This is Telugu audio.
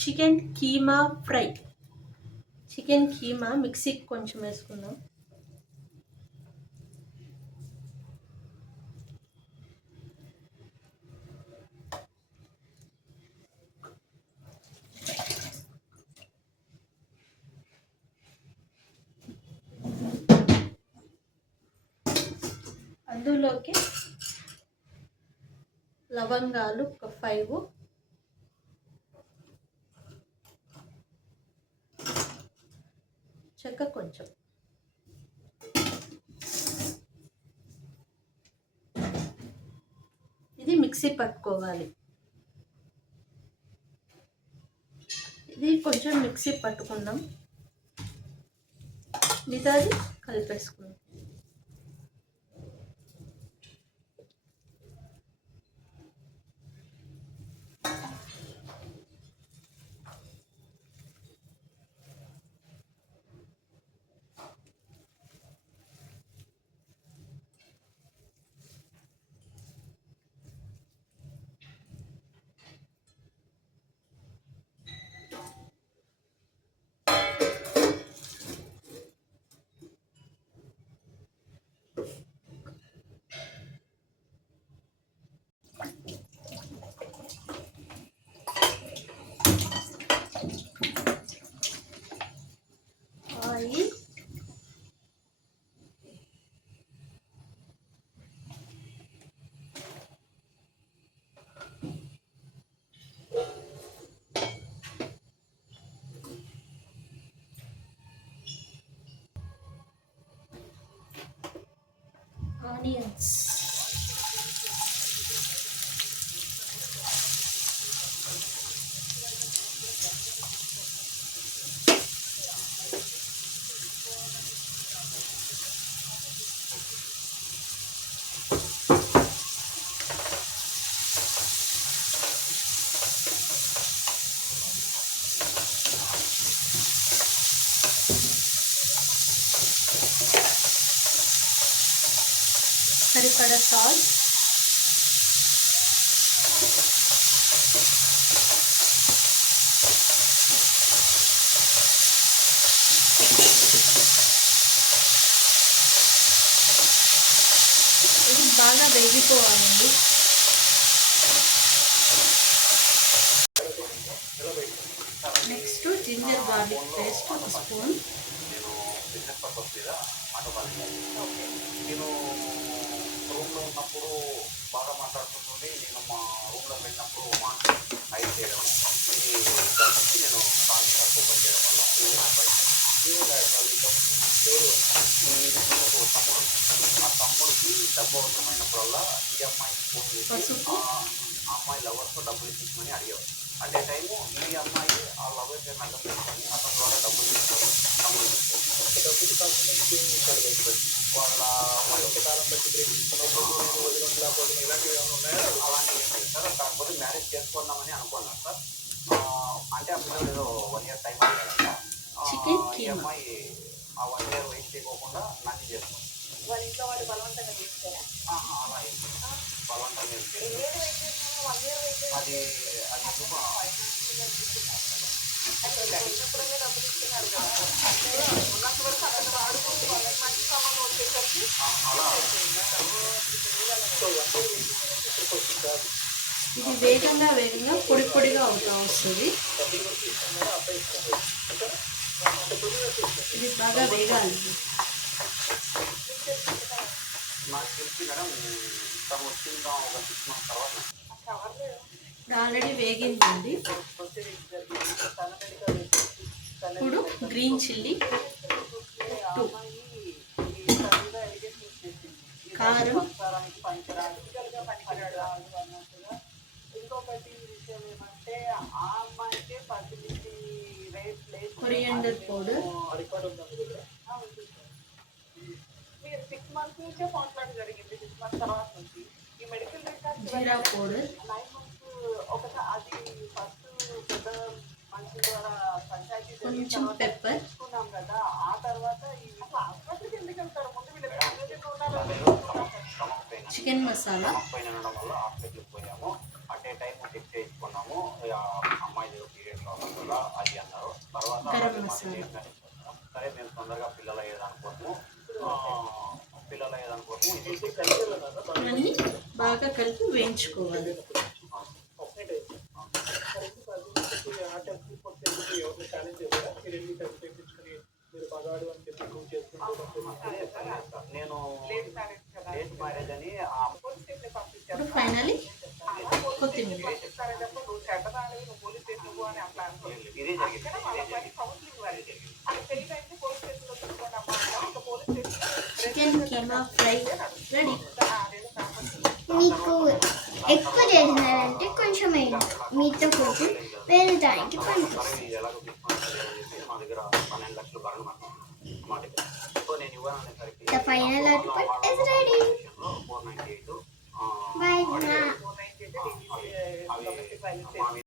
Chicken keema fry. Chicken keema మిక్సీకి కొంచెం వేసుకుందాం. అందులోకి లవంగాలు ఒక 5, చెక్క కొంచెం, ఇది మిక్సీ పట్టుకోవాలి. ఇది కొంచెం మిక్సీ పట్టుకుందాం, మిగతాది కలిపేసుకుందాం. ఆయిల్, ఆనియన్స్, సరిపడా సాల్ట్, ఇది బాగా వేగిపోవాలండి. Next ginger garlic paste 1 spoon. Business purpose మీద నేను రూమ్లో ఉన్నప్పుడు బాగా మాట్లాడుతుంటుంది. నేను మా రూమ్లో పెట్టినప్పుడు మా హైడ్ చేయడం, ఇది దాని నుంచి నేను కాన్సెప్ట్ ఓపెన్ చేయడం వల్ల మా తమ్ముడికి డబ్బు అవసరమైనప్పుడల్లా ఈ అమ్మాయికి ఫోన్ చేసి ఆ అమ్మాయి లవర్స్తో డబ్బులు ఇచ్చించమని అడిగేవారు. అదే టైము ఈ అమ్మాయి ఆ లవర్స్ ఏమైనా అర్థం చేసుకొని అతని ద్వారా డబ్బులు తీసుకోవడం, తమ్ముడు డబ్బులు కాకుండా వాళ్ళ కాలం బట్టి ప్రేమించుకున్నప్పుడు ఇలాంటివి ఏమైనా ఉన్నాయో అలాంటివి ఏం సార్. కాకపోతే మ్యారేజ్ చేసుకుందామని అనుకున్నాను సార్. అంటే అప్పుడు ఏదో 1 year టైం అడిగారంట. ఈ అమ్మాయి ఆ 1 year వెయిట్ చేయకోకుండా నన్ను చేసుకుంది. వాళ్ళ ఇంట్లో వాళ్ళు బలవంతంగా తీసుకురా? అలా ఏం బలవంతంగా అది ఎందుకు ఉన్నప్పుడే డబ్బులు ఇస్తున్నారు కదా, ఉన్నంత వరకు అక్కడ ఆడుకుంటూ వాళ్ళకి మంచి సామాన్లు వచ్చేసరికి అలా. ఇది వేగంగా పొడి పొడిగా అవుతా వస్తుంది. ఇది బాగా వేగాలి. నాకు తెలిసి మేడం తను వచ్చిందా ఒక 6 months తర్వాత ఆల్రెడీ వేగిందండి. ఇప్పుడు గ్రీన్ చిల్లీ, కారం, కొరియాండర్ పౌడర్, జీరా పౌడర్, కొంచెం పెప్పర్, చికెన్ మసాలా, హాస్పిటల్కి పోయాము. అట్ ఏ టైం చెక్ చేసుకున్నాము అమ్మాయి పీరియడ్ కావాలి. గరం మసాలా. సరే మేము తొందరగా పిల్లలు అయ్యేదానికోసము అన్నీ బాగా కలిపి వేయించుకోవాలి. నేను లేట్ మ్యారేజ్ అని ఇప్పుడు ఫైనలీ కొత్తిమీర. ఇదే జరిగింది. Chicken keema fry ready. మీకు ఎక్కువ చేసినారంటే కొంచెం మీతో కొంచెం వేరే దానికి పనికొస్తుంది. ఎలాగో మా దగ్గర 12 లక్షలు కరెంట్ మా దగ్గర. సో నేను ఇవ్వాలనేసరికి The final output is ready.